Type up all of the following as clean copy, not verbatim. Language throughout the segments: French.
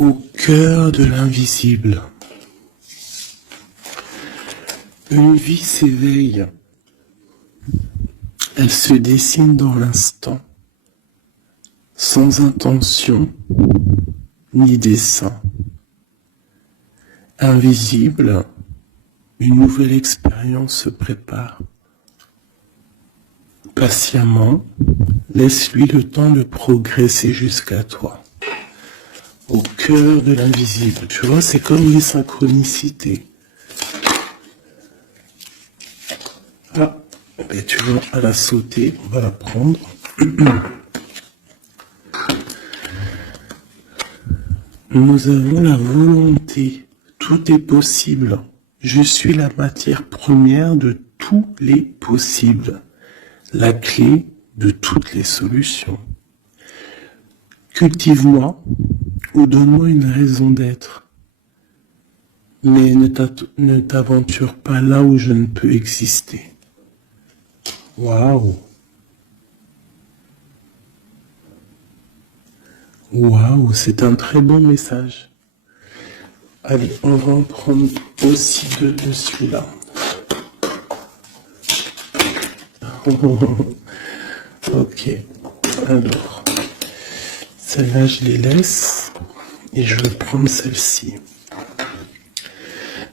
au cœur de l'invisible. Une vie s'éveille. Elle se dessine dans l'instant, sans intention ni dessein. Invisible, une nouvelle expérience se prépare. Patiemment, laisse-lui le temps de progresser jusqu'à toi. Au cœur de l'invisible. Tu vois, c'est comme les synchronicités. Ah, ben tu vois, à la sauter, on va la prendre. Nous avons la volonté. Tout est possible. Je suis la matière première de tous les possibles. La clé de toutes les solutions. Cultive-moi ou donne-moi une raison d'être. Mais ne t'aventure pas là où je ne peux exister. Waouh! Waouh, c'est un très bon message. Allez, on va en prendre aussi deux de celui-là. Ok, alors, celle-là je les laisse et je vais prendre celle-ci.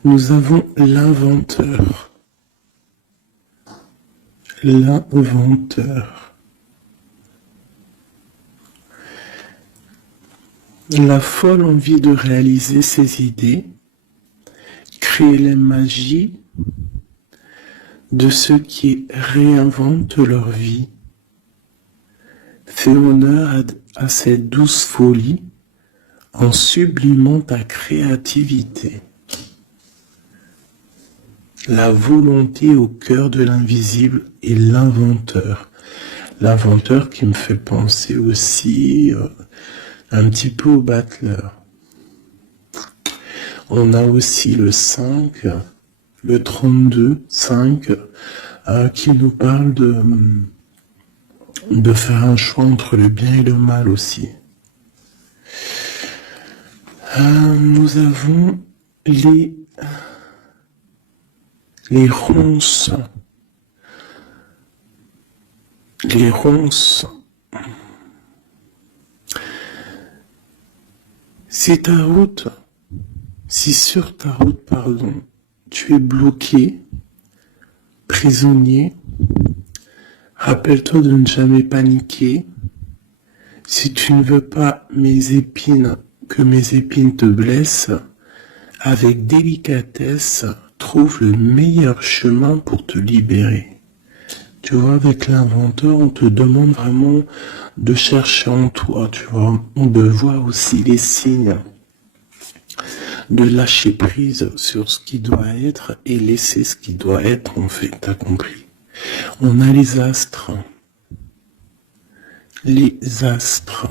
Nous avons l'inventeur. L'inventeur. La folle envie de réaliser ses idées, créer la magie de ceux qui réinventent leur vie. Fais honneur à cette douce folie en sublimant ta créativité. La volonté au cœur de l'invisible et l'inventeur. L'inventeur qui me fait penser aussi un petit peu au battleur. On a aussi le 5, le 32, 5, qui nous parle de faire un choix entre le bien et le mal aussi. Nous avons les ronces. Les ronces. Si sur ta route, tu es bloqué, prisonnier, rappelle-toi de ne jamais paniquer. Si tu ne veux pas que mes épines te blessent, avec délicatesse, trouve le meilleur chemin pour te libérer. Tu vois, avec l'inventeur, on te demande vraiment de chercher en toi, tu vois, de voir aussi les signes, de lâcher prise sur ce qui doit être et laisser ce qui doit être, en fait, t'as compris. On a les astres. Les astres.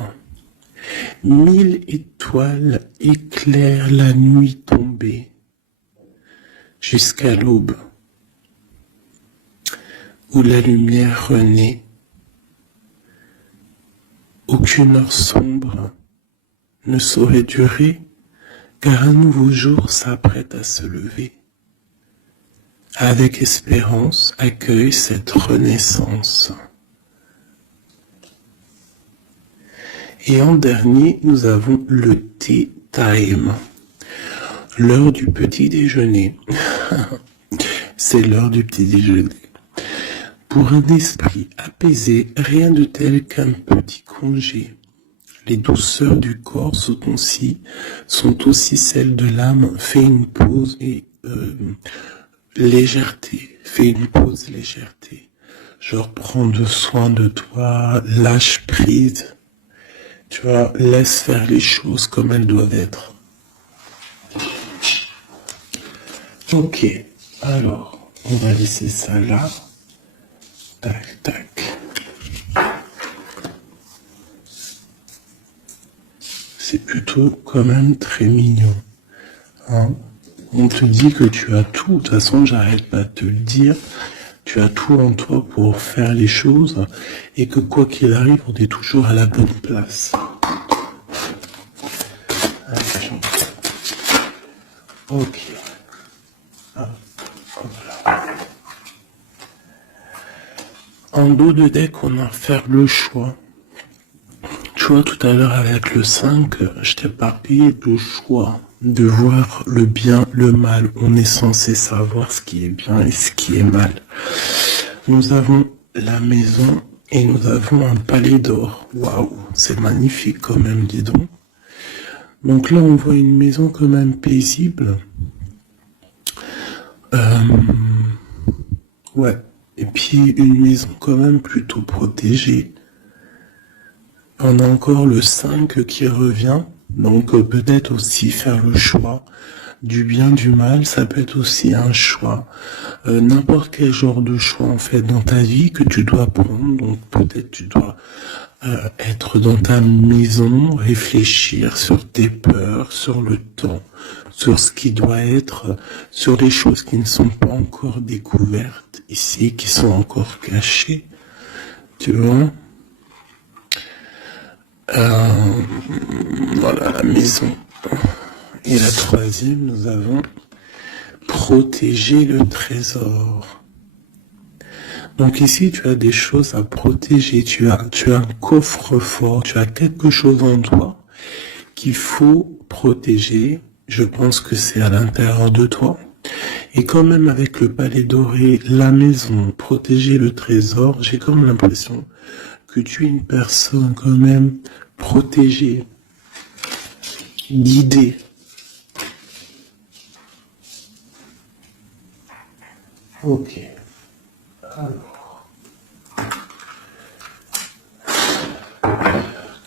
1000 étoiles éclairent la nuit tombée jusqu'à l'aube, où la lumière renaît. Aucune heure sombre ne saurait durer, car un nouveau jour s'apprête à se lever. Avec espérance, accueille cette renaissance. Et en dernier, nous avons le tea time, l'heure du petit déjeuner. C'est l'heure du petit déjeuner. Pour un esprit apaisé, rien de tel qu'un petit congé. Les douceurs du corps sont aussi celles de l'âme. Fais une pause et légèreté. Fais une pause, légèreté. Genre, prends soin de toi, lâche prise. Tu vois, laisse faire les choses comme elles doivent être. Ok, alors, on va laisser ça là. Tac, tac. C'est plutôt quand même très mignon. Hein? On te dit que tu as tout. De toute façon, j'arrête pas de te le dire. Tu as tout en toi pour faire les choses et que quoi qu'il arrive, on est toujours à la bonne place. Ok. Ah, voilà. En dos de deck, on a à faire le choix. Tu vois, tout à l'heure avec le 5, je t'ai parlé de choix, de voir le bien, le mal. On est censé savoir ce qui est bien et ce qui est mal. Nous avons la maison et nous avons un palais d'or. Waouh, c'est magnifique quand même, dis donc. Donc là, on voit une maison quand même paisible. Ouais. Et puis une maison quand même plutôt protégée. On a encore le 5 qui revient. Donc peut-être aussi faire le choix du bien, du mal, ça peut être aussi un choix. N'importe quel genre de choix en fait dans ta vie que tu dois prendre. Donc peut-être tu dois être dans ta maison, réfléchir sur tes peurs, sur le temps, sur ce qui doit être, sur les choses qui ne sont pas encore découvertes ici, qui sont encore cachées. Tu vois? Voilà la maison. Et la troisième, nous avons protéger le trésor. Donc ici, tu as des choses à protéger. Tu as un coffre-fort. Tu as quelque chose en toi qu'il faut protéger. Je pense que c'est à l'intérieur de toi. Et quand même avec le palais doré, la maison, protéger le trésor, j'ai comme l'impression que tu es une personne quand même protégée, guidée. Ok. Alors,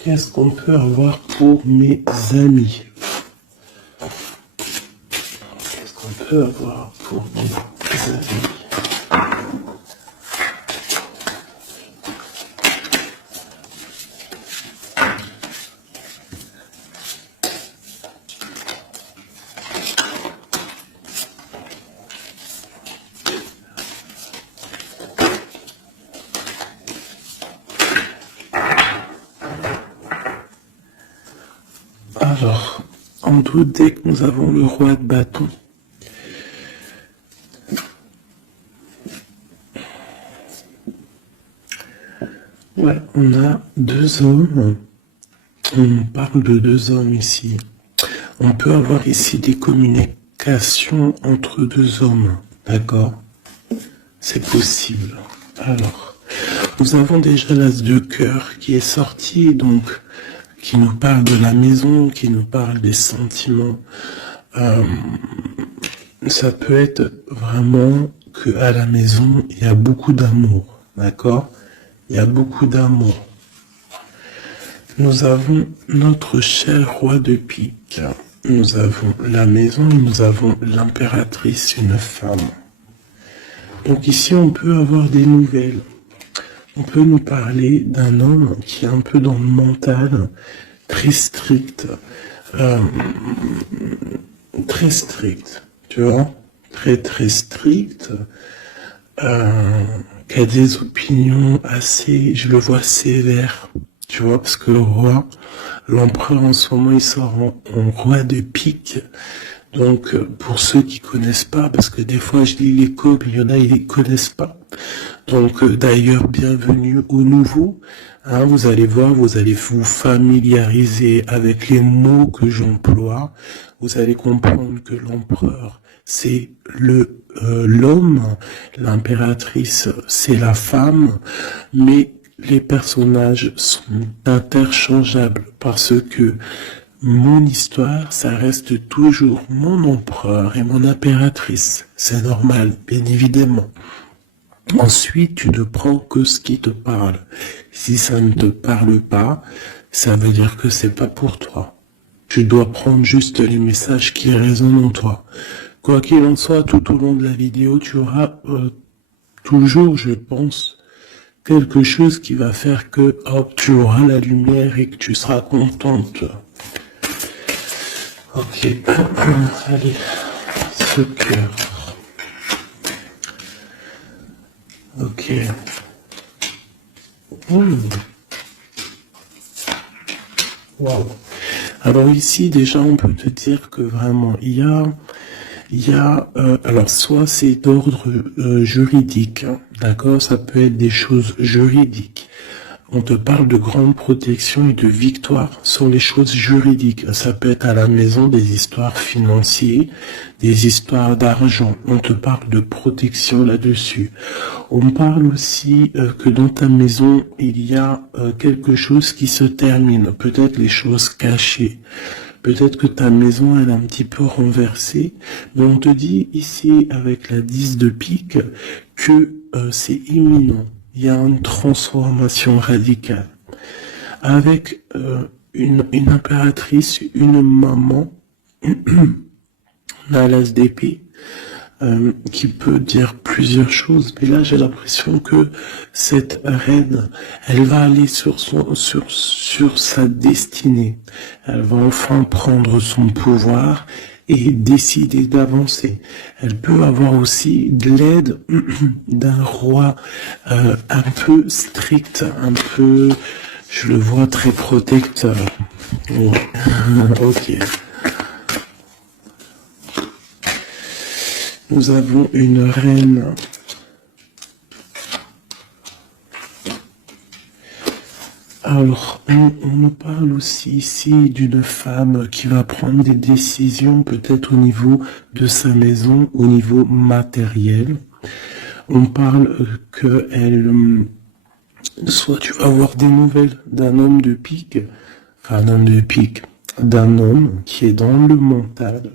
qu'est-ce qu'on peut avoir pour mes amis? Qu'est-ce qu'on peut avoir pour mes amis? Alors, en doute, dès que nous avons le roi de bâton, ouais, on a deux hommes. On parle de deux hommes ici. On peut avoir ici des communications entre deux hommes, d'accord? C'est possible. Alors, nous avons déjà l'as de cœur qui est sorti, donc qui nous parle de la maison, qui nous parle des sentiments. Ça peut être vraiment que à la maison, il y a beaucoup d'amour, d'accord? Il y a beaucoup d'amour. Nous avons notre cher roi de pique. Nous avons la maison et nous avons l'impératrice, une femme. Donc ici, on peut avoir des nouvelles. On peut nous parler d'un homme qui est un peu dans le mental, très strict, tu vois, très strict, qui a des opinions assez, je le vois sévères, tu vois, parce que le roi, l'empereur en ce moment, il sort en roi de pique. Donc, pour ceux qui connaissent pas, parce que des fois je lis les codes, il y en a, ils les connaissent pas. Donc, d'ailleurs, bienvenue aux nouveaux. Hein, vous allez voir, vous allez vous familiariser avec les mots que j'emploie. Vous allez comprendre que l'empereur, c'est l'homme, l'impératrice, c'est la femme, mais les personnages sont interchangeables parce que mon histoire, ça reste toujours mon empereur et mon impératrice. C'est normal, bien évidemment. Ensuite, tu ne prends que ce qui te parle. Si ça ne te parle pas, ça veut dire que c'est pas pour toi. Tu dois prendre juste les messages qui résonnent en toi. Quoi qu'il en soit, tout au long de la vidéo, tu auras toujours, je pense, quelque chose qui va faire que, hop, tu auras la lumière et que tu seras contente. Ok, allez, ce cœur. Ok. Wow. Alors ici, déjà, on peut te dire que vraiment, il y a Il y a, alors soit c'est d'ordre juridique, hein, d'accord, ça peut être des choses juridiques. On te parle de grande protection et de victoire sur les choses juridiques. Ça peut être à la maison des histoires financières, des histoires d'argent. On te parle de protection là-dessus. On parle aussi que dans ta maison, il y a quelque chose qui se termine. Peut-être les choses cachées. Peut-être que ta maison elle est un petit peu renversée. Mais on te dit ici avec la 10 de pique que c'est imminent. Il y a une transformation radicale. Avec une impératrice, une maman, on a l'as d'épée, qui peut dire plusieurs choses. Mais là, j'ai l'impression que cette reine, elle va aller sur sa destinée. Elle va enfin prendre son pouvoir et décider d'avancer. Elle peut avoir aussi de l'aide d'un roi un peu strict, un peu, je le vois très protecteur. Ouais. Ok. Nous avons une reine. Alors, on nous parle aussi ici d'une femme qui va prendre des décisions peut-être au niveau de sa maison, au niveau matériel. On parle que elle, soit tu vas avoir des nouvelles d'un homme de pique, enfin un homme de pique, d'un homme qui est dans le mental,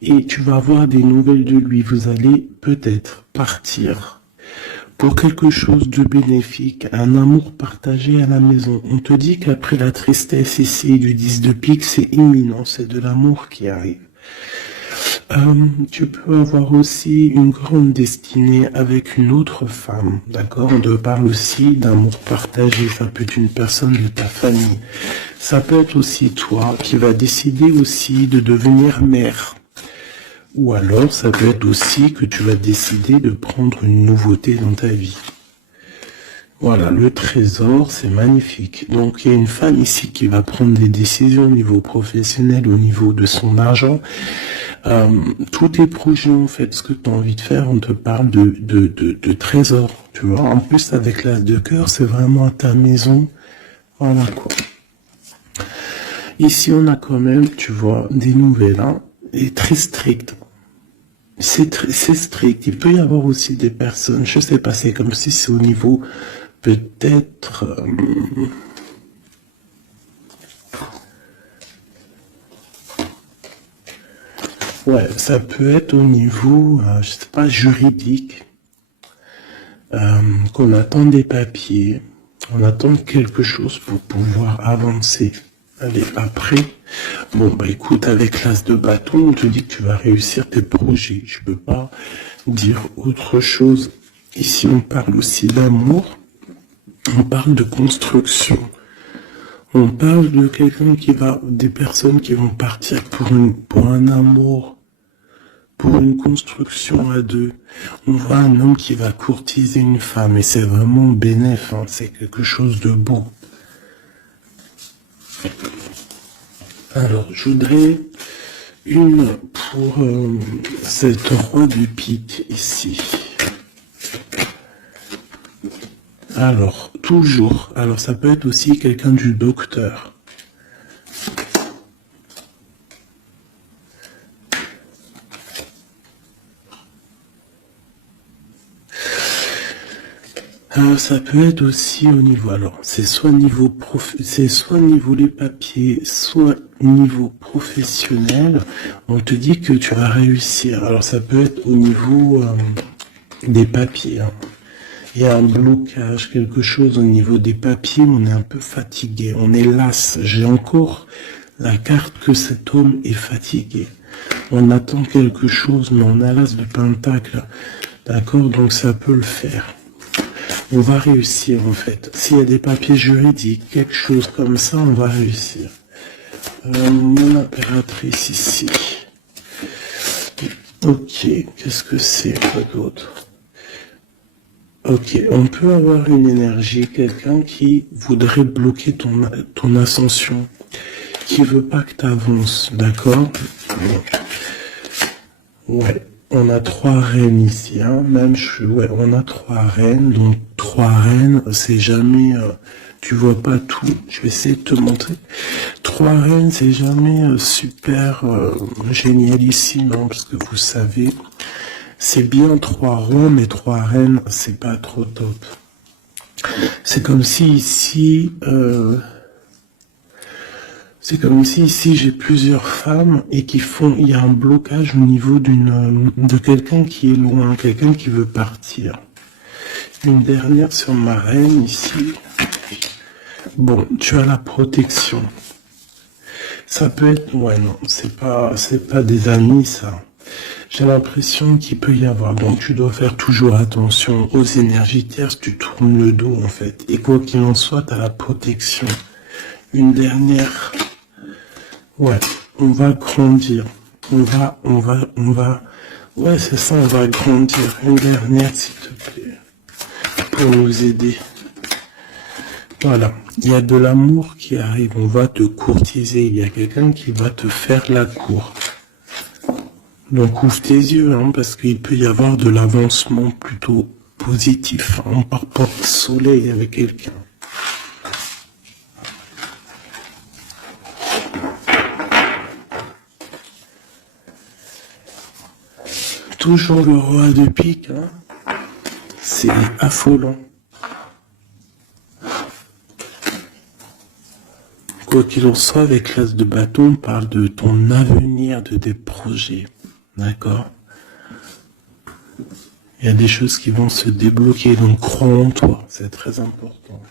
et tu vas avoir des nouvelles de lui. Vous allez peut-être partir pour quelque chose de bénéfique, un amour partagé à la maison. On te dit qu'après la tristesse ici du 10 de pique, c'est imminent, c'est de l'amour qui arrive. Tu peux avoir aussi une grande destinée avec une autre femme, d'accord? On te parle aussi d'amour partagé, ça peut être une personne de ta famille. Ça peut être aussi toi qui vas décider aussi de devenir mère. Ou alors, ça peut être aussi que tu vas décider de prendre une nouveauté dans ta vie. Voilà, le trésor, c'est magnifique. Donc, il y a une femme ici qui va prendre des décisions au niveau professionnel, au niveau de son argent. Tous tes projets, en fait, ce que tu as envie de faire, on te parle de trésor. Tu vois, en plus, avec l'as de cœur, c'est vraiment à ta maison. Voilà, quoi. Ici, on a quand même, tu vois, des nouvelles, hein, et très strictes. C'est strict. Il peut y avoir aussi des personnes, je sais pas, c'est comme si c'est au niveau, peut-être... ouais, ça peut être au niveau, je sais pas, juridique, qu'on attend des papiers, on attend quelque chose pour pouvoir avancer. Allez, après, bon, bah écoute, avec l'as de bâton, on te dit que tu vas réussir tes projets. Je peux pas dire autre chose. Ici, on parle aussi d'amour. On parle de construction. On parle de quelqu'un qui va, des personnes qui vont partir pour un amour, pour une construction à deux. On voit un homme qui va courtiser une femme et c'est vraiment bénéf, hein, c'est quelque chose de beau. Alors, je voudrais une pour cette roi de pique ici. Alors, toujours. Alors, ça peut être aussi quelqu'un du docteur. Ça peut être aussi au niveau, alors c'est soit niveau les papiers, soit niveau professionnel. On te dit que tu vas réussir. Alors ça peut être au niveau des papiers. Hein. Il y a un blocage, quelque chose au niveau des papiers. On est un peu fatigué, on est las. J'ai encore la carte que cet homme est fatigué. On attend quelque chose, mais on a l'as de pentacle. D'accord, donc ça peut le faire. On va réussir en fait. S'il y a des papiers juridiques, quelque chose comme ça, on va réussir. Mon impératrice ici. Ok, qu'est-ce que c'est quoi d'autre? Ok, on peut avoir une énergie, quelqu'un qui voudrait bloquer ton ascension, qui veut pas que tu avances, d'accord? Ouais, on a 3 reines ici, hein. Même, ouais, on a 3 reines. Donc, 3 reines, c'est jamais, tu vois pas tout. Je vais essayer de te montrer. 3 reines, c'est jamais super génialissime, hein, parce que vous savez, c'est bien 3 ronds, mais 3 reines, c'est pas trop top. C'est comme si ici, j'ai plusieurs femmes et il y a un blocage au niveau de quelqu'un qui est loin, quelqu'un qui veut partir. Une dernière sur ma reine ici. Bon, tu as la protection. Ça peut être, ouais, non, c'est pas des amis, ça. J'ai l'impression qu'il peut y avoir. Donc, tu dois faire toujours attention aux énergies tierces. Tu tournes le dos, en fait. Et quoi qu'il en soit, tu as la protection. Une dernière. Ouais, on va grandir. Ouais, c'est ça, on va grandir. Une dernière, s'il te plaît. Pour nous aider. Voilà. Il y a de l'amour qui arrive. On va te courtiser. Il y a quelqu'un qui va te faire la cour. Donc ouvre tes yeux, hein, parce qu'il peut y avoir de l'avancement plutôt positif, hein, par rapport au soleil avec quelqu'un. Toujours le roi de pique, hein. C'est affolant. Quoi qu'il en soit, avec l'as de bâton, on parle de ton avenir, de tes projets. D'accord? Il y a des choses qui vont se débloquer, donc crois en toi, c'est très important.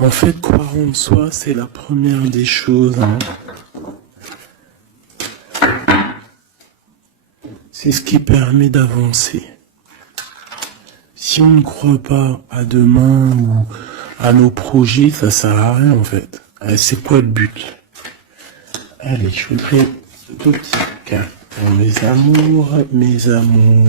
En fait, croire en soi, c'est la première des choses, hein. C'est ce qui permet d'avancer. Si on ne croit pas à demain ou à nos projets, ça sert à rien en fait. C'est quoi le but? Allez, je vais prendre 2 petits cartes. Mes amours, mes amours.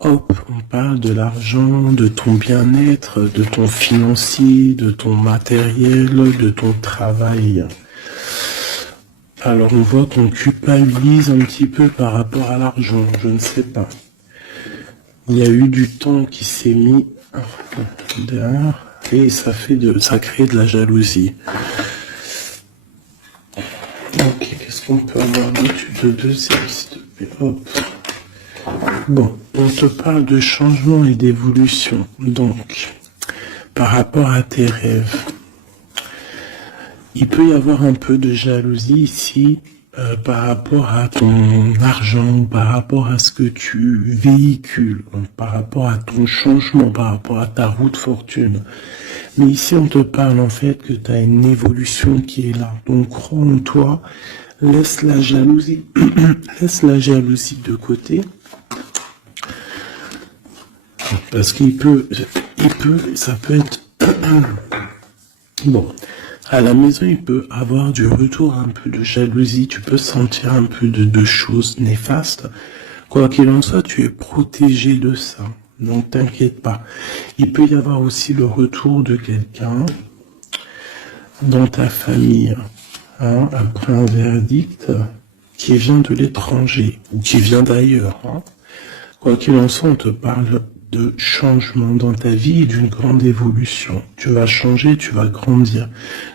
Hop, on parle de l'argent, de ton bien-être, de ton financier, de ton matériel, de ton travail. Alors on voit qu'on culpabilise un petit peu par rapport à l'argent, je ne sais pas. Il y a eu du temps qui s'est mis derrière et ça crée de la jalousie. Ok, qu'est-ce qu'on peut avoir d'études de deuxième, s'il te plaît? Hop. Bon, on te parle de changement et d'évolution. Donc, par rapport à tes rêves, il peut y avoir un peu de jalousie ici par rapport à ton argent, par rapport à ce que tu véhicules, par rapport à ton changement, par rapport à ta route fortune. Mais ici, on te parle en fait que tu as une évolution qui est là. Donc, crois en toi, laisse la jalousie, laisse la jalousie de côté. Parce ça peut être... Bon, à la maison, il peut avoir du retour, un peu de jalousie, tu peux sentir un peu de choses néfastes. Quoi qu'il en soit, tu es protégé de ça, donc t'inquiète pas. Il peut y avoir aussi le retour de quelqu'un dans ta famille, hein, après un verdict qui vient de l'étranger, ou qui vient d'ailleurs. Hein. Quoi qu'il en soit, on te parle de changement dans ta vie et d'une grande évolution. Tu vas changer, tu vas grandir.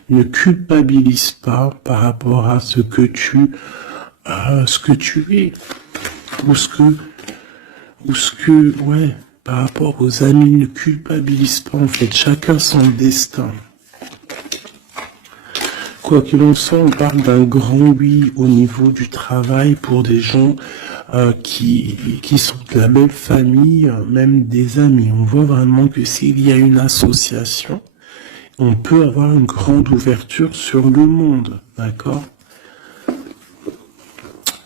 Ne culpabilise pas par rapport à ce que tu es, ouais, par rapport aux amis, ne culpabilise pas en fait. Chacun son destin. Quoi qu'il en soit, on parle d'un grand oui au niveau du travail pour des gens qui sont de la même famille, même des amis. On voit vraiment que s'il y a une association, on peut avoir une grande ouverture sur le monde, d'accord?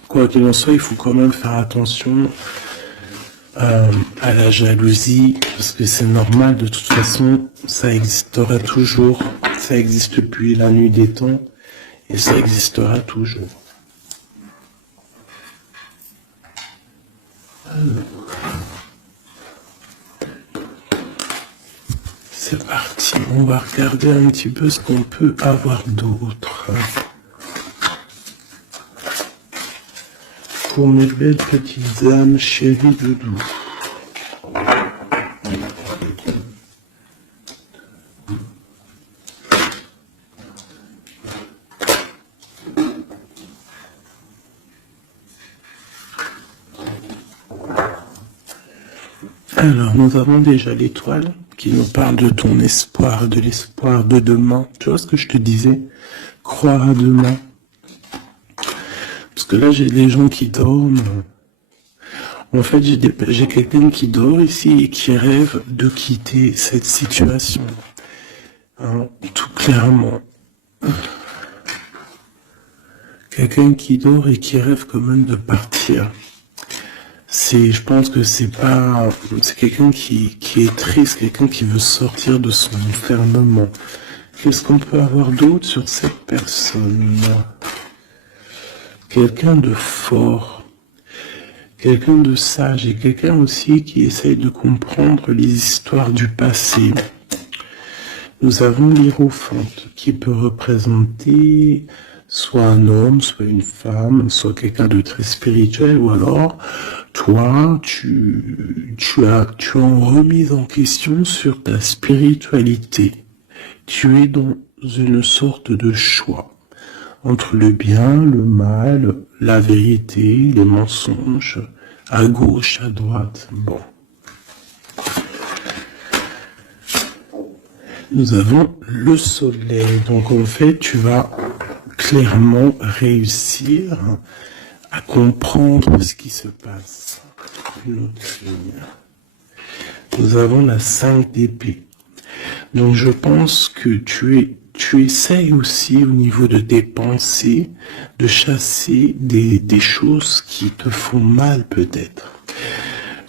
Quoi qu'il en soit, il faut quand même faire attention à la jalousie, parce que c'est normal, de toute façon, ça existera toujours, ça existe depuis la nuit des temps, et ça existera toujours. C'est parti, on va regarder un petit peu ce qu'on peut avoir d'autre. pour mes belles petites âmes chéries doudou. Alors, nous avons déjà l'étoile qui nous parle de ton espoir, de l'espoir de demain. Tu vois ce que je te disais? Croire à demain. Parce que là, j'ai des gens qui dorment. En fait, j'ai quelqu'un qui dort ici et qui rêve de quitter cette situation. Hein, tout clairement. Quelqu'un qui dort et qui rêve quand même de partir. Je pense que c'est quelqu'un qui est triste, quelqu'un qui veut sortir de son enfermement. Qu'est-ce qu'on peut avoir d'autre sur cette personne? Quelqu'un de fort, quelqu'un de sage et quelqu'un aussi qui essaye de comprendre les histoires du passé. Nous avons l'Hiérophante qui peut représenter soit un homme, soit une femme, soit quelqu'un de très spirituel, ou alors toi, tu as en remise en question sur ta spiritualité. Tu es dans une sorte de choix entre le bien, le mal, la vérité, les mensonges, à gauche, à droite. Bon. Nous avons le soleil. Donc en fait, tu vas clairement réussir à comprendre ce qui se passe. Une autre ligne. Nous avons la 5 d'épée. Donc je pense que tu essayes aussi au niveau de tes pensées de chasser des choses qui te font mal peut-être.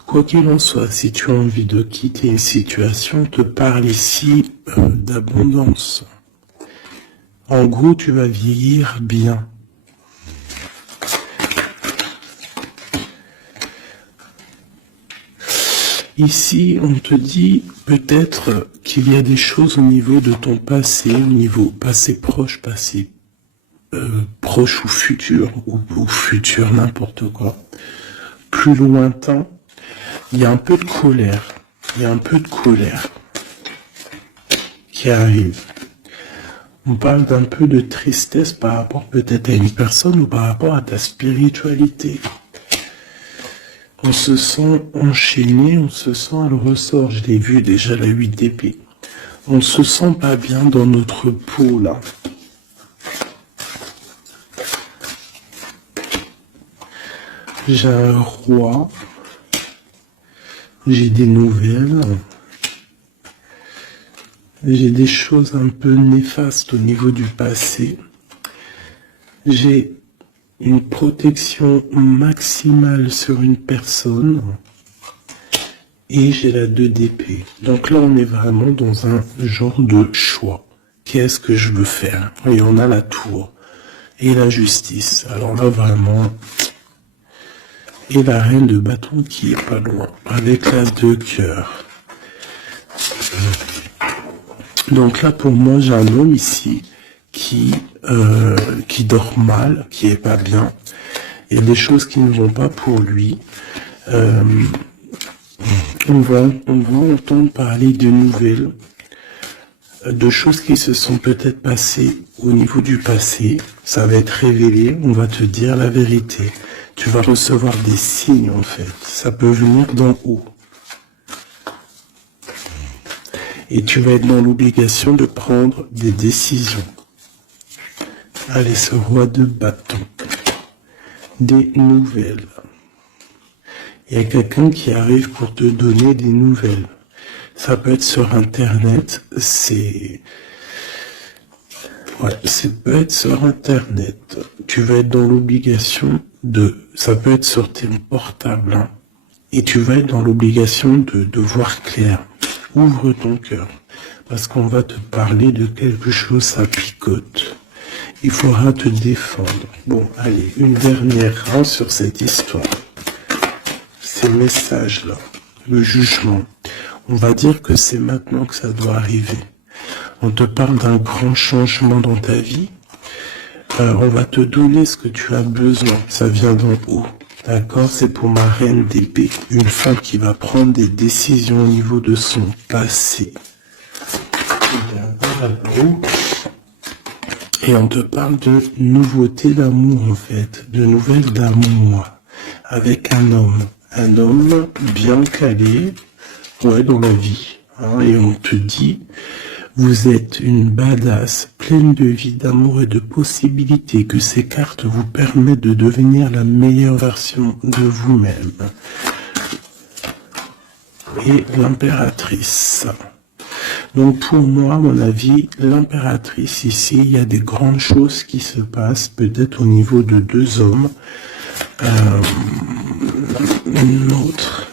Quoi qu'il en soit, si tu as envie de quitter une situation, on te parle ici d'abondance. En gros, tu vas vieillir bien. Ici, on te dit peut-être qu'il y a des choses au niveau de ton passé, au niveau passé proche, passé proche ou futur futur, n'importe quoi. Plus lointain, il y a un peu de colère. Il y a un peu de colère qui arrive. On parle d'un peu de tristesse par rapport peut-être à une personne ou par rapport à ta spiritualité. On se sent enchaîné, on se sent à le ressort. Je l'ai vu déjà, la 8 d'épée. On se sent pas bien dans notre peau, là. J'ai un roi. J'ai des nouvelles. J'ai des choses un peu néfastes au niveau du passé. J'ai une protection maximale sur une personne. Et j'ai la 2 d'épée. Donc là, on est vraiment dans un genre de choix. Qu'est-ce que je veux faire? Et on a la tour. Et la justice. Alors là, vraiment... Et la reine de bâton qui est pas loin. Avec la 2 cœurs. Donc là, pour moi, j'ai un homme ici qui dort mal, qui est pas bien. Il y a des choses qui ne vont pas pour lui. On va entendre parler de nouvelles, de choses qui se sont peut-être passées au niveau du passé. Ça va être révélé, on va te dire la vérité. Tu vas recevoir des signes en fait. Ça peut venir d'en haut. Et tu vas être dans l'obligation de prendre des décisions. Allez, ce roi de bâton. Des nouvelles. Il y a quelqu'un qui arrive pour te donner des nouvelles. Ça peut être sur Internet, ça peut être sur Internet. Tu vas être dans l'obligation ça peut être sur tes portables, hein, et tu vas être dans l'obligation de voir clair. Ouvre ton cœur, parce qu'on va te parler de quelque chose, ça picote. Il faudra te défendre. Bon, allez, une dernière sur cette histoire. Ces messages-là, le jugement. On va dire que c'est maintenant que ça doit arriver. On te parle d'un grand changement dans ta vie. On va te donner ce que tu as besoin. Ça vient d'en haut. D'accord, c'est pour ma reine d'épée, une femme qui va prendre des décisions au niveau de son passé. Et on te parle de nouveauté d'amour en fait, de nouvelles d'amour avec un homme bien calé, ouais, dans la vie. Hein, et on te dit, vous êtes une badass, pleine de vie, d'amour et de possibilités, que ces cartes vous permettent de devenir la meilleure version de vous-même. Et l'impératrice. Donc pour moi, à mon avis, l'impératrice ici, il y a des grandes choses qui se passent, peut-être au niveau de deux hommes. Une autre.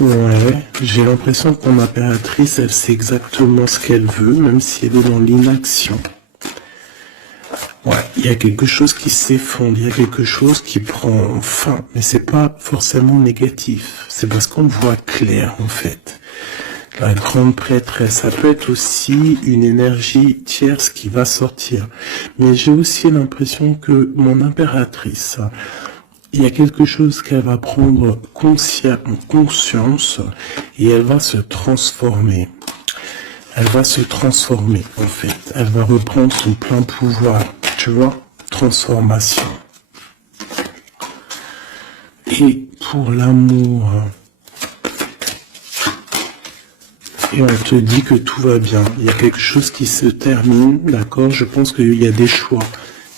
Ouais, j'ai l'impression que mon impératrice, elle sait exactement ce qu'elle veut, même si elle est dans l'inaction. Ouais, il y a quelque chose qui s'effondre, il y a quelque chose qui prend fin, mais c'est pas forcément négatif. C'est parce qu'on voit clair, en fait. La grande prêtresse, ça peut être aussi une énergie tierce qui va sortir. Mais j'ai aussi l'impression que mon impératrice, il y a quelque chose qu'elle va prendre conscience et elle va se transformer. Elle va se transformer, en fait. Elle va reprendre son plein pouvoir. Tu vois? Transformation. Et pour l'amour, et on te dit que tout va bien. Il y a quelque chose qui se termine, d'accord? Je pense qu'il y a des choix.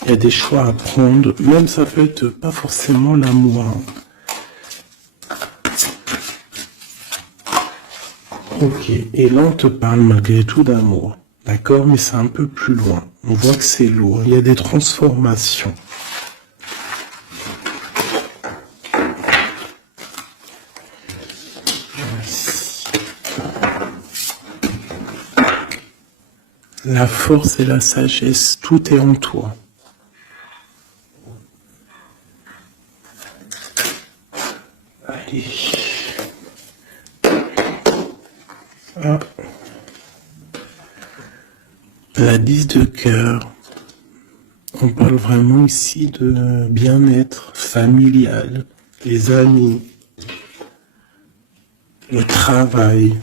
Il y a des choix à prendre. Même ça peut être pas forcément l'amour. Ok. Et là, on te parle malgré tout d'amour. D'accord? Mais c'est un peu plus loin. On voit que c'est lourd. Il y a des transformations. La force et la sagesse, tout est en toi. Allez. Ah. La 10 de cœur. On parle vraiment ici de bien-être familial, les amis, le travail.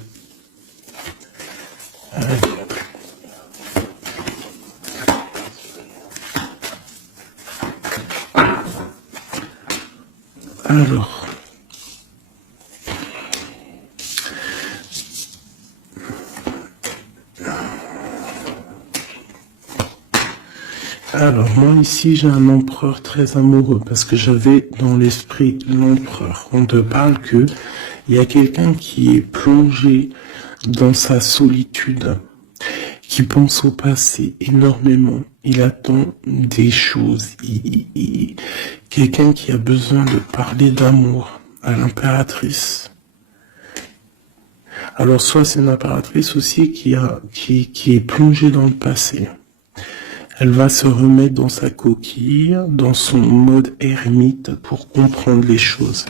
Alors, moi ici j'ai un empereur très amoureux parce que j'avais dans l'esprit l'empereur. On te parle que il y a quelqu'un qui est plongé dans sa solitude, qui pense au passé énormément. Il attend des choses. Quelqu'un qui a besoin de parler d'amour à l'impératrice. Alors soit c'est une impératrice aussi qui est plongée dans le passé. Elle va se remettre dans sa coquille, dans son mode ermite pour comprendre les choses.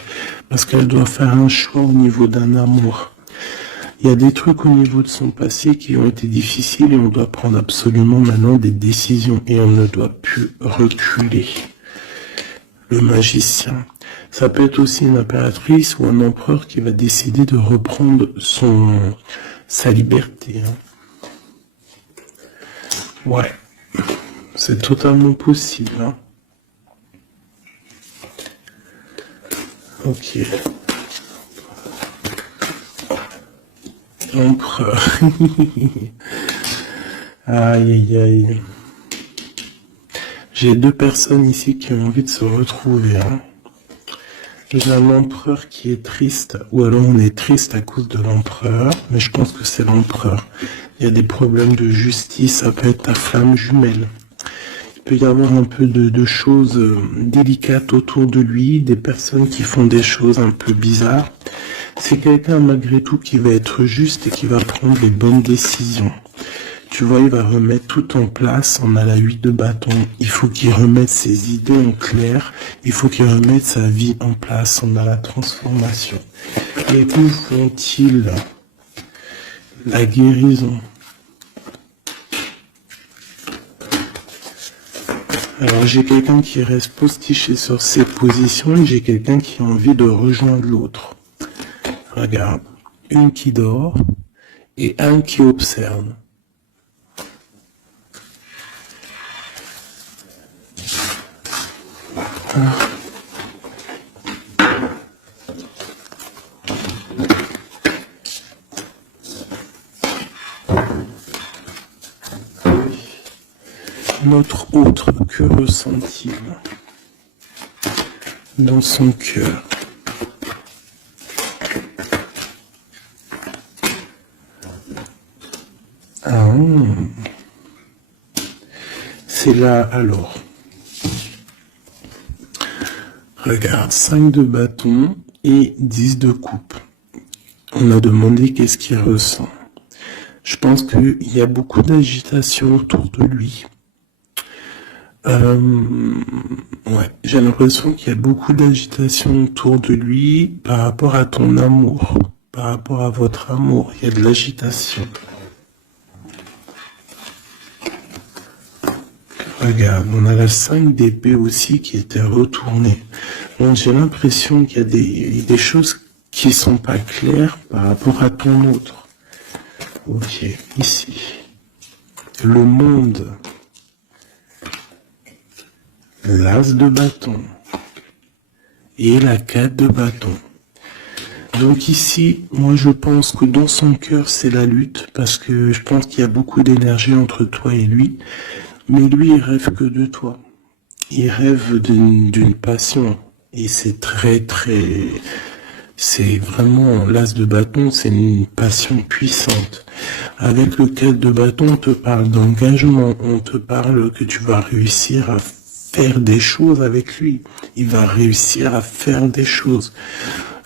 Parce qu'elle doit faire un choix au niveau d'un amour. Il y a des trucs au niveau de son passé qui ont été difficiles et on doit prendre absolument maintenant des décisions et on ne doit plus reculer. Le magicien. Ça peut être aussi une impératrice ou un empereur qui va décider de reprendre sa liberté. Ouais. C'est totalement possible. Hein. Ok. Empereur. Aïe, aïe, aïe. J'ai deux personnes ici qui ont envie de se retrouver. Hein. J'ai un empereur qui est triste, ou alors on est triste à cause de l'empereur, mais je pense que c'est l'empereur. Il y a des problèmes de justice, ça peut être ta flamme jumelle. Il peut y avoir un peu de choses délicates autour de lui, des personnes qui font des choses un peu bizarres. C'est quelqu'un malgré tout qui va être juste et qui va prendre les bonnes décisions. Tu vois, il va remettre tout en place. On a la 8 de bâton. Il faut qu'il remette ses idées en clair. Il faut qu'il remette sa vie en place. On a la transformation. Et où font-ils la guérison? Alors j'ai quelqu'un qui reste postiché sur ses positions et j'ai quelqu'un qui a envie de rejoindre l'autre. Regarde, une qui dort et un qui observe. Notre autre, que ressent-il dans son cœur? Ah, c'est là alors. Regarde, 5 de bâton et 10 de coupe. On a demandé qu'est-ce qu'il ressent. Je pense qu'il y a beaucoup d'agitation autour de lui. Ouais, j'ai l'impression qu'il y a beaucoup d'agitation autour de lui par rapport à ton amour, par rapport à votre amour. Il y a de l'agitation. Regarde, on a la 5 d'épée aussi qui était retournée. Donc j'ai l'impression qu'il y a des choses qui sont pas claires par rapport à ton autre. Ok, ici. Le monde. L'as de bâton. Et la 4 de bâton. Donc ici, moi je pense que dans son cœur c'est la lutte, parce que je pense qu'il y a beaucoup d'énergie entre toi et lui. Mais lui, il rêve que de toi. Il rêve d'une passion. Et c'est c'est vraiment, l'as de bâton, c'est une passion puissante. Avec le 4 de bâton, on te parle d'engagement. On te parle que tu vas réussir à faire des choses avec lui. Il va réussir à faire des choses.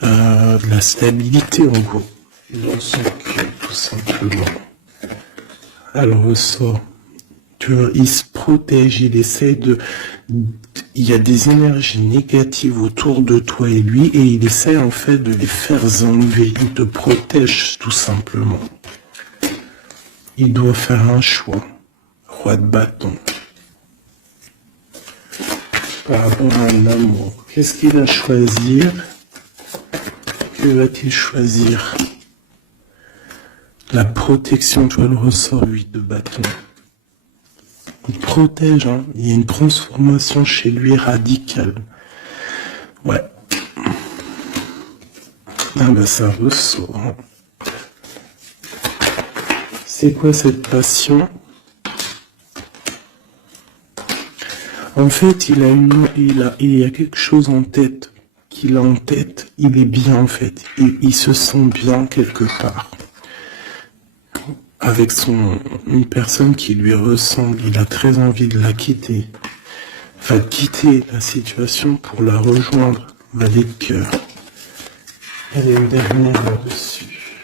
De la stabilité, en gros. Dans son cœur, tout simplement. Alors, ressort. Tu vois, il se protège, il essaie il y a des énergies négatives autour de toi et lui, et il essaie en fait de les faire enlever. Il te protège tout simplement. Il doit faire un choix. Roi de bâton. Par rapport à un amour. Qu'est-ce qu'il va choisir? Que va-t-il choisir? La protection, tu vois le ressort 8 de bâton. Il protège, hein. Il y a une transformation chez lui radicale. Ouais. Ah ben ça ressort. Hein. C'est quoi cette passion? En fait, il y a quelque chose en tête. Qu'il a en tête, il est bien en fait. Il se sent bien quelque part. Avec une personne qui lui ressemble, il a très envie de la quitter. Va quitter la situation pour la rejoindre. Valet de cœur. Elle est une dernière là-dessus.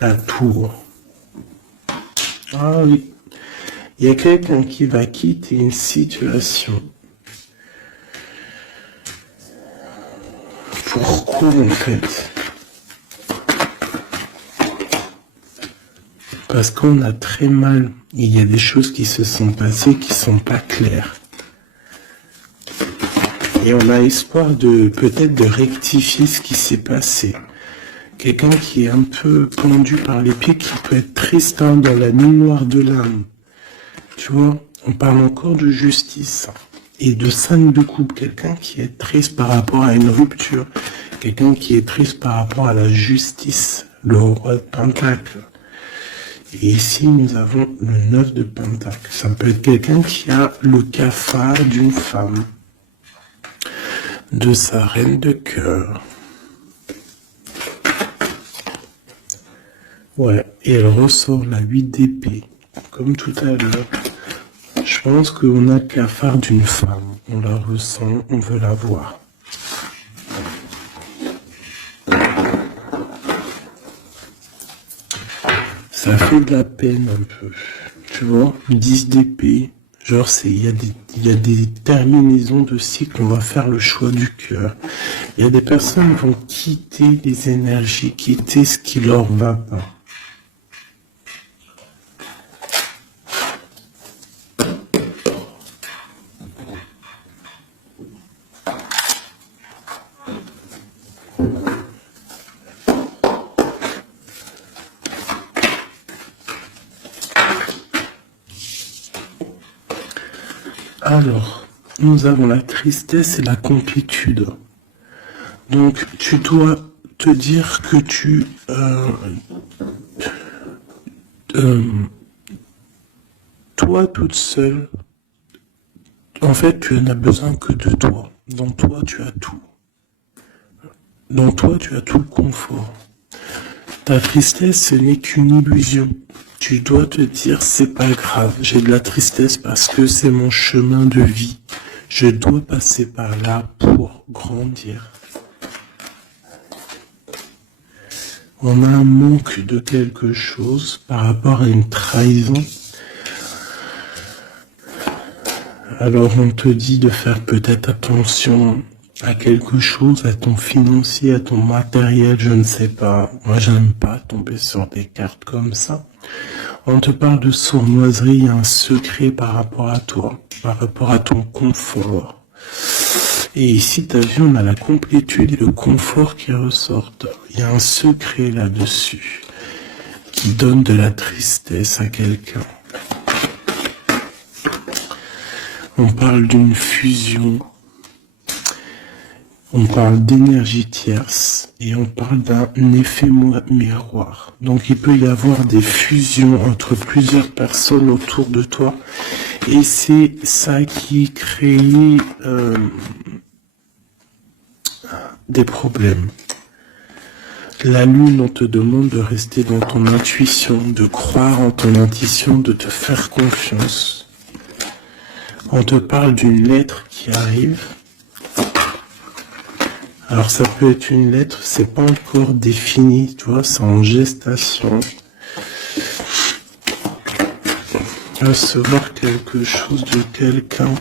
La tour. Ah oui. Il y a quelqu'un qui va quitter une situation. Pourquoi en fait? Parce qu'on a très mal. Il y a des choses qui se sont passées qui sont pas claires. Et on a espoir peut-être de rectifier ce qui s'est passé. Quelqu'un qui est un peu pendu par les pieds, qui peut être triste hein, dans la nuit noire de l'âme. Tu vois, on parle encore de justice. Et de 5 de coupe, quelqu'un qui est triste par rapport à une rupture. Quelqu'un qui est triste par rapport à la justice. Le roi de Pentacle. Et ici, nous avons le 9 de Pentacle. Ça peut être quelqu'un qui a le cafard d'une femme. De sa reine de cœur. Ouais, et elle ressort la 8 d'épée. Comme tout à l'heure. Je pense qu'on a le cafard d'une femme. On la ressent, on veut la voir. Ça fait de la peine un peu. Tu vois, 10 d'épée. Genre, il y a des terminaisons de cycle, on va faire le choix du cœur. Il y a des personnes qui vont quitter les énergies, quitter ce qui leur va pas. Alors, nous avons la tristesse et la complétude. Donc, tu dois te dire que toi toute seule, en fait, tu n'as besoin que de toi. Dans toi, tu as tout. Dans toi, tu as tout le confort. Ta tristesse, ce n'est qu'une illusion. Tu dois te dire, c'est pas grave, j'ai de la tristesse parce que c'est mon chemin de vie. Je dois passer par là pour grandir. On a un manque de quelque chose par rapport à une trahison. Alors on te dit de faire peut-être attention à quelque chose, à ton financier, à ton matériel, je ne sais pas. Moi, j'aime pas tomber sur des cartes comme ça. On te parle de sournoiserie, il y a un secret par rapport à toi, par rapport à ton confort. Et ici, t'as vu, on a la complétude et le confort qui ressortent. Il y a un secret là-dessus qui donne de la tristesse à quelqu'un. On parle d'une fusion. On parle d'énergie tierce et on parle d'un effet miroir. Donc il peut y avoir des fusions entre plusieurs personnes autour de toi et c'est ça qui crée des problèmes. La lune, on te demande de rester dans ton intuition, de croire en ton intuition, de te faire confiance. On te parle d'une lettre qui arrive. Alors ça peut être une lettre, c'est pas encore défini, tu vois, c'est en gestation. Recevoir quelque chose de quelqu'un.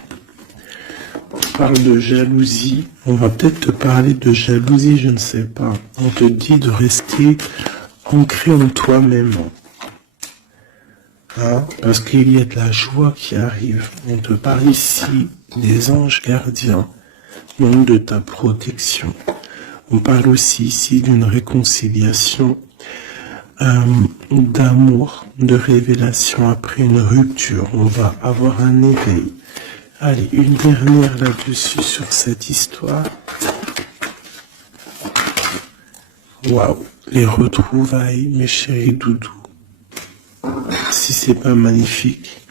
On parle de jalousie, on va peut-être te parler de jalousie, je ne sais pas. On te dit de rester ancré en toi-même. Hein, parce qu'il y a de la joie qui arrive. On te parle ici des anges gardiens. Donc de ta protection. On parle aussi ici d'une réconciliation, d'amour, de révélation après une rupture. On va avoir un éveil. Allez, une dernière là-dessus sur cette histoire. Waouh, les retrouvailles, mes chéris doudous. Si c'est pas magnifique.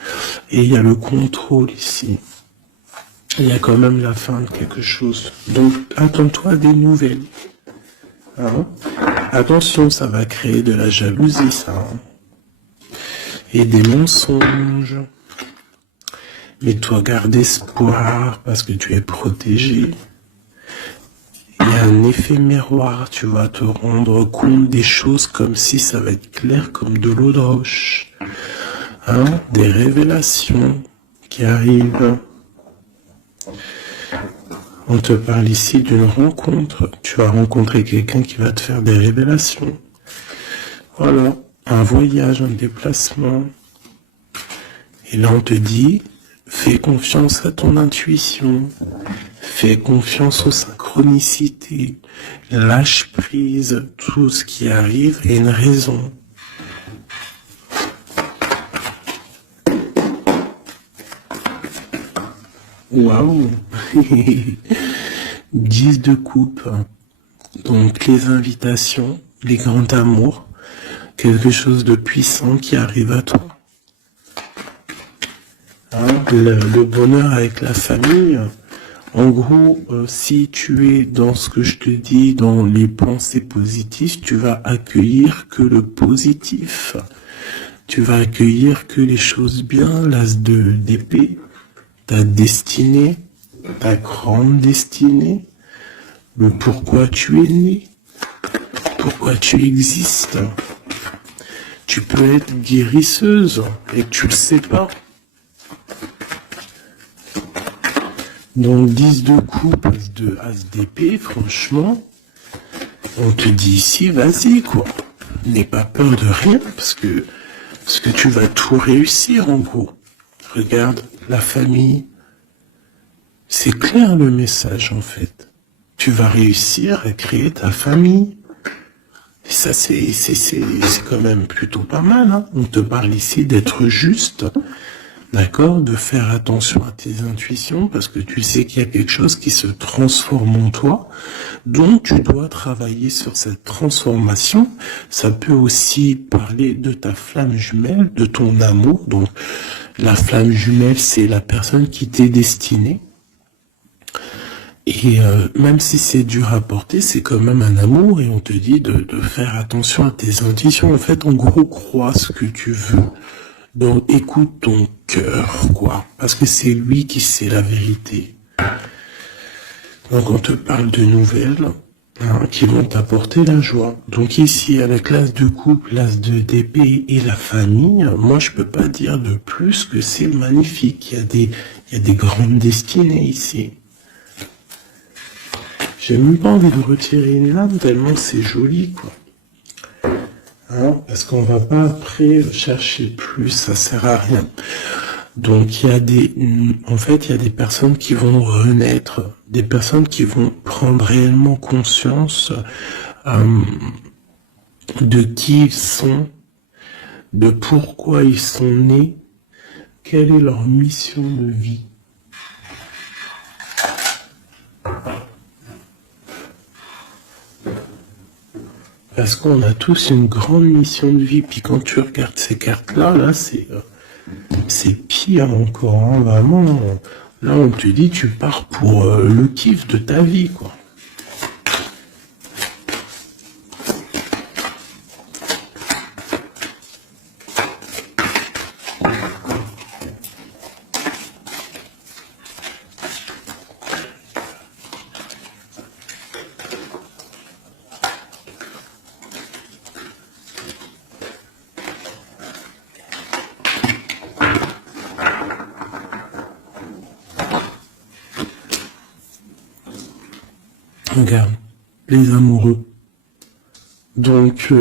Et il y a le contrôle ici. Il y a quand même la fin de quelque chose. Donc, attends-toi à des nouvelles. Hein? Attention, ça va créer de la jalousie, ça. Hein? Et des mensonges. Mais toi, garde espoir parce que tu es protégé. Il y a un effet miroir. Tu vas te rendre compte des choses comme si ça va être clair comme de l'eau de roche. Hein? Des révélations qui arrivent. On te parle ici d'une rencontre. Tu vas rencontrer quelqu'un qui va te faire des révélations. Voilà, un voyage, un déplacement. Et là, on te dit, fais confiance à ton intuition. Fais confiance aux synchronicités. Lâche prise. Tout ce qui arrive a une raison. Waouh. 10 de coupe. Donc les invitations, les grands amours, quelque chose de puissant qui arrive à toi. Hein, le bonheur avec la famille. En gros, si tu es dans ce que je te dis, dans les pensées positives, tu vas accueillir que le positif. Tu vas accueillir que les choses bien, l'as d'épée. Ta destinée, ta grande destinée, le pourquoi tu es né, pourquoi tu existes. Tu peux être guérisseuse et que tu le sais pas. Donc 10 de coupe, de as d'épée, franchement, on te dit ici, vas-y quoi. N'aie pas peur de rien parce que tu vas tout réussir en gros. Regarde, la famille, c'est clair le message en fait. Tu vas réussir à créer ta famille. Et ça c'est quand même plutôt pas mal. Hein. On te parle ici d'être juste, D'accord? De faire attention à tes intuitions parce que tu sais qu'il y a quelque chose qui se transforme en toi. Donc, tu dois travailler sur cette transformation. Ça peut aussi parler de ta flamme jumelle, de ton amour. Donc, la flamme jumelle, c'est la personne qui t'est destinée. Et même si c'est dur à porter, c'est quand même un amour et on te dit de faire attention à tes intuitions. En fait, en gros, crois ce que tu veux. Donc, écoute ton cœur, quoi. Parce que c'est lui qui sait la vérité. Donc, on te parle de nouvelles qui vont t'apporter la joie. Donc, ici, avec l'as de coupe, l'as de d'épée et la famille, moi, je peux pas dire de plus que c'est magnifique. Il y a des grandes destinées ici. J'ai même pas envie de retirer une lame tellement c'est joli, quoi. Parce qu'on va pas après chercher plus, ça sert à rien. Donc il y a il y a des personnes qui vont renaître, des personnes qui vont prendre réellement conscience de qui ils sont, de pourquoi ils sont nés, quelle est leur mission de vie. Parce qu'on a tous une grande mission de vie. Puis quand tu regardes ces cartes-là, là, c'est pire encore, hein, vraiment. Là, on te dit, tu pars pour le kiff de ta vie, quoi. Regarde, les amoureux. Donc,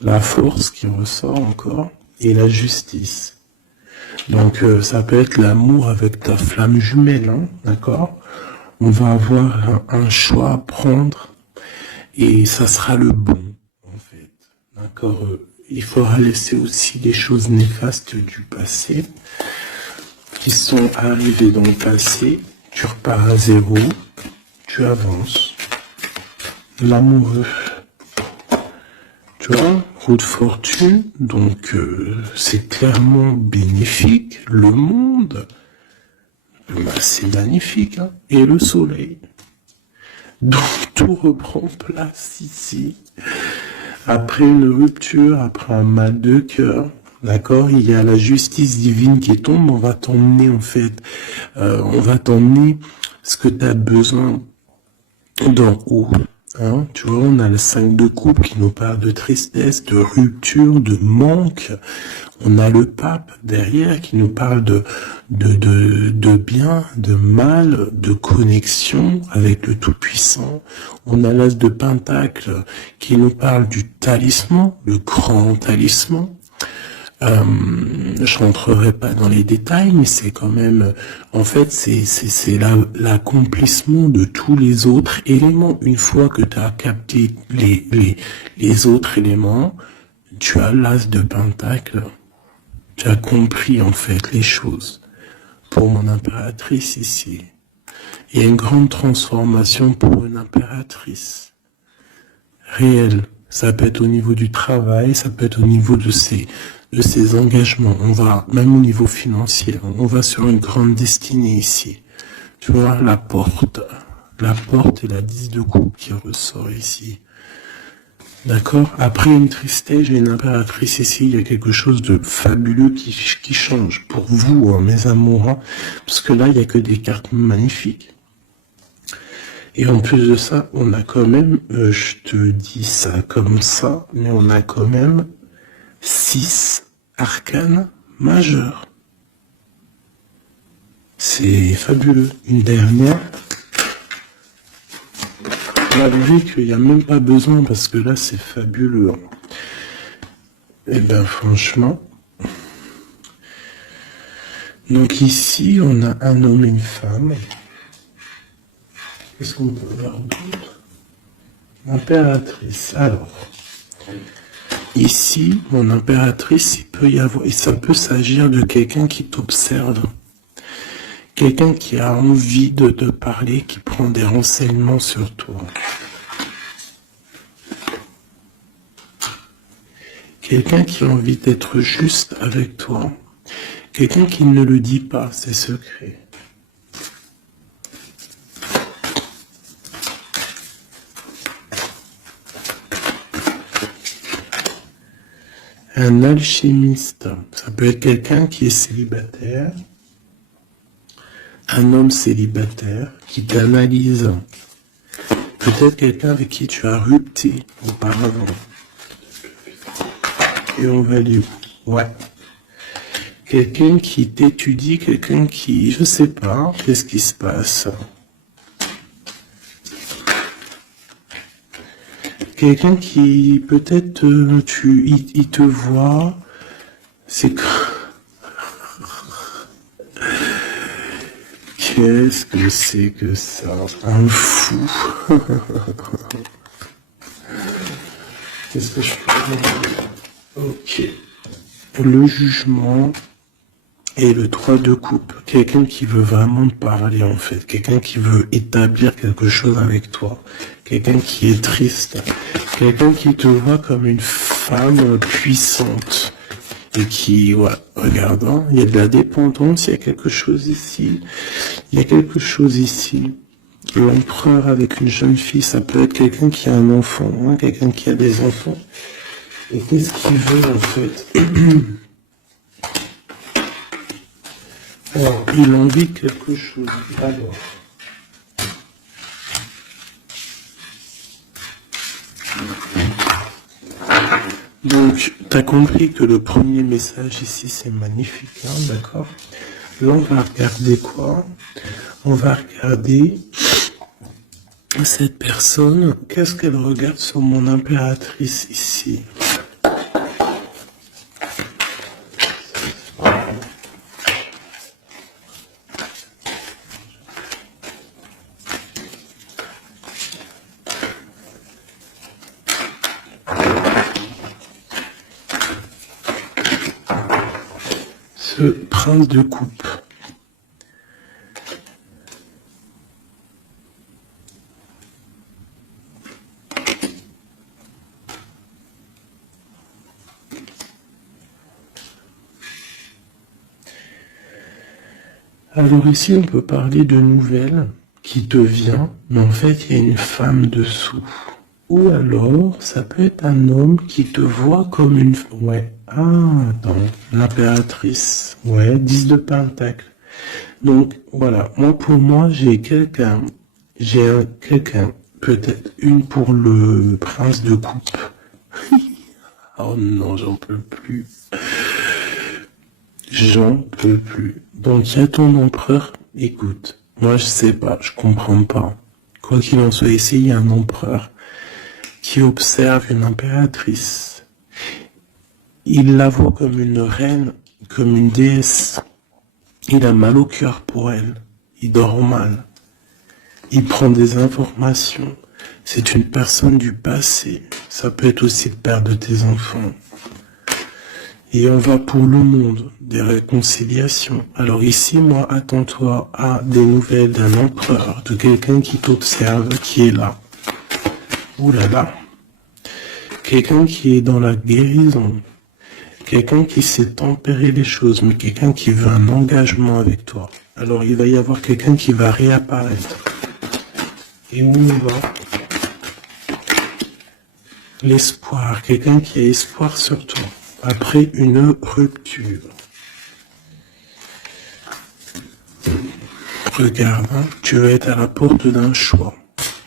la force qui ressort encore, et la justice. Donc, ça peut être l'amour avec ta flamme jumelle, hein, d'accord? On va avoir un choix à prendre, et ça sera le bon, en fait. D'accord? Il faudra laisser aussi les choses néfastes du passé, qui sont arrivées dans le passé. Tu repars à zéro, tu avances. L'amoureux, tu vois, roue de fortune, donc c'est clairement bénéfique. Le monde, c'est magnifique, hein. Et le soleil. Donc tout reprend place ici. Après une rupture, après un mal de cœur, d'accord, il y a la justice divine qui tombe, on va t'emmener en fait, on va t'emmener ce que tu as besoin d'en haut. Hein, tu vois, on a le 5 de coupe qui nous parle de tristesse, de rupture, de manque. On a le pape derrière qui nous parle de bien, de mal, de connexion avec le Tout-Puissant. On a l'as de Pentacle qui nous parle du talisman, le grand talisman. Je rentrerai pas dans les détails, mais c'est quand même, en fait, c'est l'accomplissement de tous les autres éléments. Une fois que tu as capté les autres éléments, tu as l'as de Pentacle. Tu as compris, en fait, les choses. Pour mon impératrice ici. Il y a une grande transformation pour une impératrice. Réelle. Ça peut être au niveau du travail, ça peut être au niveau de ses engagements. On va, même au niveau financier, on va sur une grande destinée ici. Tu vois, la porte et la 10 de coupe qui ressort ici. D'accord? Après une tristesse, j'ai une impératrice ici, il y a quelque chose de fabuleux qui change pour vous, hein, mes amours, hein, parce que là, il n'y a que des cartes magnifiques. Et en plus de ça, on a quand même, je te dis ça comme ça, mais on a quand même 6 arcanes majeurs. C'est fabuleux. Une dernière. Malgré qu'il n'y a même pas besoin, parce que là, c'est fabuleux. Et ben franchement. Donc ici, on a un homme et une femme. Qu'est-ce qu'on peut voir d'autre? Impératrice. Alors, Ici, mon impératrice, il peut y avoir, et ça peut s'agir de quelqu'un qui t'observe. Quelqu'un qui a envie de te parler, qui prend des renseignements sur toi. Quelqu'un qui a envie d'être juste avec toi. Quelqu'un qui ne le dit pas, ses secrets. Un alchimiste, ça peut être quelqu'un qui est célibataire, un homme célibataire qui t'analyse, peut-être quelqu'un avec qui tu as rupté auparavant. Et on va lui... Ouais. Quelqu'un qui t'étudie, quelqu'un qui... Je sais pas, qu'est-ce qui se passe? Quelqu'un qui, peut-être, il te voit, c'est que... Qu'est-ce que c'est que ça? Un fou. Qu'est-ce que je peux dire? Ok. Le jugement et le 3 de coupe. Quelqu'un qui veut vraiment te parler, en fait. Quelqu'un qui veut établir quelque chose avec toi. Quelqu'un qui est triste. Quelqu'un qui te voit comme une femme puissante. Et qui, ouais, regarde, hein, il y a de la dépendance, il y a quelque chose ici. Il y a quelque chose ici. L'empereur avec une jeune fille, ça peut être quelqu'un qui a un enfant, hein, quelqu'un qui a des enfants. Et qu'est-ce qu'il veut, en fait? Alors, il a envie de quelque chose. Alors. Donc, tu as compris que le premier message ici, c'est magnifique, hein, d'accord? Là, on va regarder quoi? On va regarder cette personne. Qu'est-ce qu'elle regarde sur mon impératrice ici? Ce prince de coupe. Alors ici, on peut parler de nouvelles qui te vient, mais en fait, il y a une femme dessous. Ou alors, ça peut être un homme qui te voit comme une... Ouais, ah, attends, l'impératrice. Ouais, 10 de pentacle. Donc, voilà, moi, pour moi, j'ai quelqu'un, peut-être une pour le prince de coupe. Oh non, j'en peux plus. J'en peux plus. Donc, il y a ton empereur. Écoute, moi, je sais pas, je comprends pas. Quoi qu'il en soit, ici, il y a un empereur qui observe une impératrice. Il la voit comme une reine, comme une déesse. Il a mal au cœur pour elle. Il dort mal. Il prend des informations. C'est une personne du passé. Ça peut être aussi le père de tes enfants. Et on va pour le monde, des réconciliations. Alors ici, moi, attends-toi à des nouvelles d'un empereur, de quelqu'un qui t'observe, qui est là. Ouh là là. Quelqu'un qui est dans la guérison. Quelqu'un qui sait tempérer les choses, mais quelqu'un qui veut un engagement avec toi. Alors il va y avoir quelqu'un qui va réapparaître. Et où on va? L'espoir. Quelqu'un qui a espoir sur toi. Après une rupture. Regarde, hein, tu vas être à la porte d'un choix.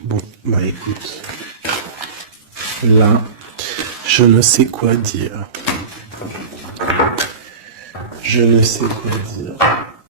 Bon, bah écoute. Là, je ne sais quoi dire. Je ne sais quoi dire.